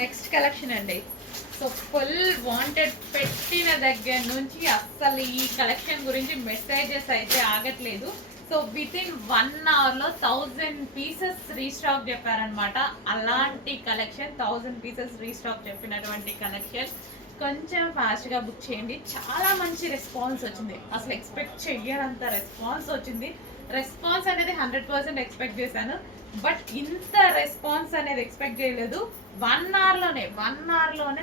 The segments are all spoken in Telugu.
నెక్స్ట్ కలెక్షన్ అండి. సో ఫుల్ వాంటెడ్ పెట్టిన దగ్గర నుంచి అస్సలు ఈ కలెక్షన్ గురించి మెసేజెస్ అయితే ఆగట్లేదు. సో విత్ ఇన్ 1 అవర్లో 1000 పీసెస్ రీస్టాక్ చెప్పారనమాట. అలాంటి కలెక్షన్ 1000 పీసెస్ రీస్టాక్ చెప్పినటువంటి కలెక్షన్ కొంచెం ఫాస్ట్గా బుక్ చేయండి. చాలా మంచి రెస్పాన్స్ వచ్చింది. అసలు ఎక్స్పెక్ట్ చెయ్యనంత రెస్పాన్స్ వచ్చింది. రెస్పాన్స్ అనేది 100% ఎక్స్పెక్ట్ చేశాను, బట్ ఇంత రెస్పాన్స్ అనేది ఎక్స్పెక్ట్ చేయలేదు. 1 అవర్లోనే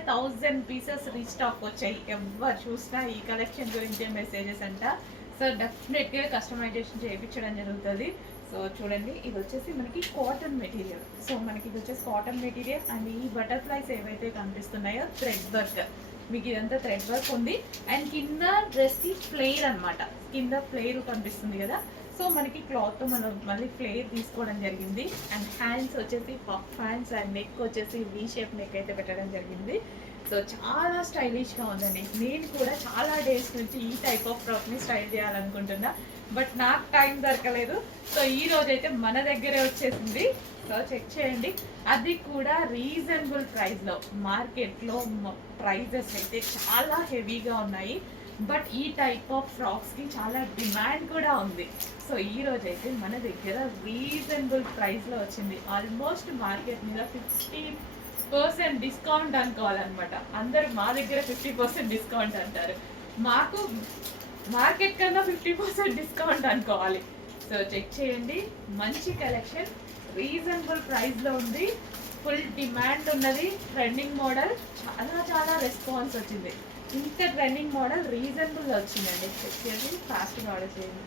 1000 పీసెస్ రీస్టాక్ వచ్చాయి. ఎవరు చూసినా ఈ కలెక్షన్ గురించే మెసేజెస్ అంట. సో డెఫినెట్గా కస్టమైజేషన్ చేయించడం జరుగుతుంది. సో చూడండి, ఇది వచ్చేసి మనకి కాటన్ మెటీరియల్. సో మనకి ఇది వచ్చేసి కాటన్ మెటీరియల్ అండ్ ఈ బటర్ఫ్లైస్ ఏవైతే కనిపిస్తున్నాయో థ్రెడ్ వర్క్, మీకు ఇదంతా థ్రెడ్ వర్క్ ఉంది. అండ్ కింద డ్రెస్కి ఫ్లేర్ అనమాట, కింద ఫ్లేర్ కనిపిస్తుంది కదా. సో మనకి క్లాత్తో మనం మళ్ళీ ఫ్లేర్ తీసుకోవడం జరిగింది. అండ్ హ్యాండ్స్ వచ్చేసి పఫ్ హ్యాండ్స్ అండ్ నెక్ వచ్చేసి వీ షేప్ నెక్ అయితే పెట్టడం జరిగింది. సో చాలా స్టైలిష్గా ఉందండి. నేను కూడా చాలా డేస్ నుంచి ఈ టైప్ ఆఫ్ ఫ్రాక్ని స్టైల్ చేయాలనుకుంటున్నా, బట్ నాకు టైం దొరకలేదు. సో ఈ రోజైతే మన దగ్గరే వచ్చేసింది. సో చెక్ చేయండి, అది కూడా రీజనబుల్ ప్రైస్లో. మార్కెట్లో ప్రైజెస్ అయితే చాలా హెవీగా ఉన్నాయి, బట్ ఈ టైప్ ఆఫ్ ఫ్రాక్స్కి చాలా డిమాండ్ కూడా ఉంది. సో ఈ రోజైతే మన దగ్గర రీజనబుల్ ప్రైస్లో వచ్చింది. ఆల్మోస్ట్ మార్కెట్ మీద 50% డిస్కౌంట్ అనుకోవాలన్నమాట. అందరూ మా దగ్గర 50% డిస్కౌంట్ అంటారు, మాకు మార్కెట్ కన్నా 50% డిస్కౌంట్ అనుకోవాలి. సో చెక్ చేయండి, మంచి కలెక్షన్ రీజనబుల్ ప్రైస్లో ఉంది. ఫుల్ డిమాండ్ ఉన్నది. ట్రెండింగ్ మోడల్, చాలా రెస్పాన్స్ వచ్చింది. ఇంత ట్రెండింగ్ మోడల్ రీజనబుల్ వచ్చిందండి. చెక్ చేసి ఫాస్ట్గా ఆర్డర్ చేయండి.